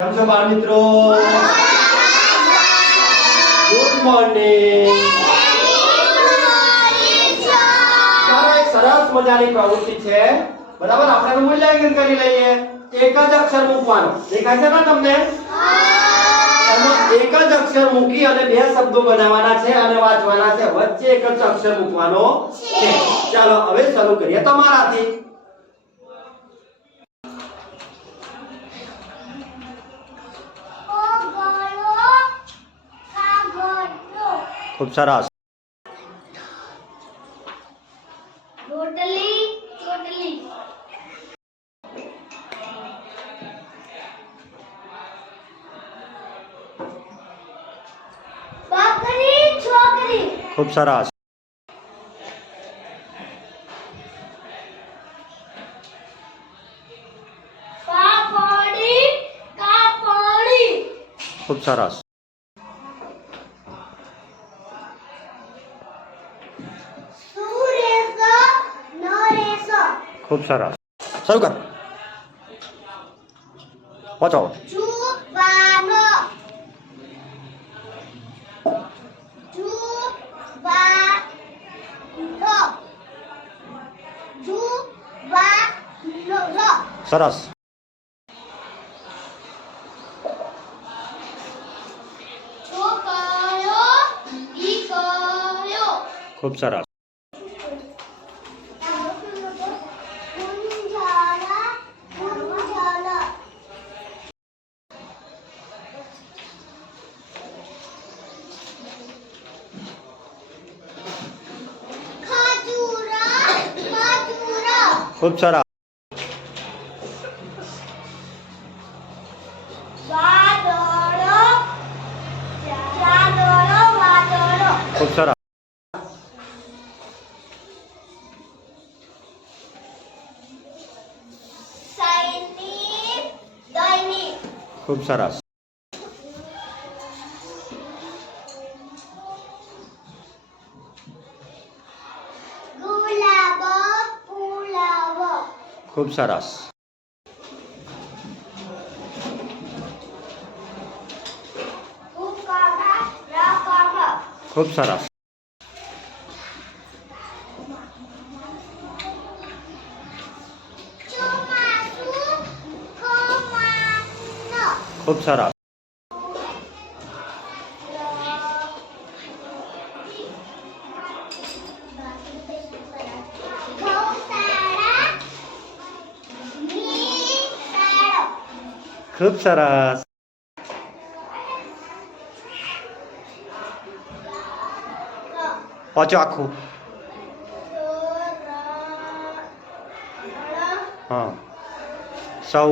કેમ છો બાળ મિત્રો? Good morning. ચાલો એક સરસ મજાની પ્રવૃત્તિ છે. બરાબર, આપણે મૂલ્યાંકન કરી લઈએ. એક જ અક્ષર મૂકવાનો. દેખાય છે ને તમને? એમાં એક જ અક્ષર મૂકી અને બે શબ્દો બનાવવાના છે અને વાંચવાના છે. વચ્ચે એક જ અક્ષર મૂકવાનો છે. ચાલો હવે શરૂ કરીએ તમારાથી. खूब सरस. रोटली चोटली बकरी छोकरी खूब सरस. पापड़ी कापड़ी खूब सरस. सुरेशा नरेशा खूब सरस. શરૂ કર. પહોંચો. जुबानो जुबानो સરસ. छोकरो दीकरो ખૂબ સરસ. गुंजाला गुंजाला खजूरा खजूरा ખૂબ સરસ. वादळो वादळो वादळो ખૂબ સરસ. सैनिक दैनिक ખૂબ સરસ. गुलाब गुलाब ખૂબ સરસ. उकाबा रकाबा ખૂબ સરસ. ચોમાસુ કમાનો ખૂબ સરસ. ગૌશાળા નિશાળો ખૂબ સરસ. પહોંચો આખું. હા. સૌ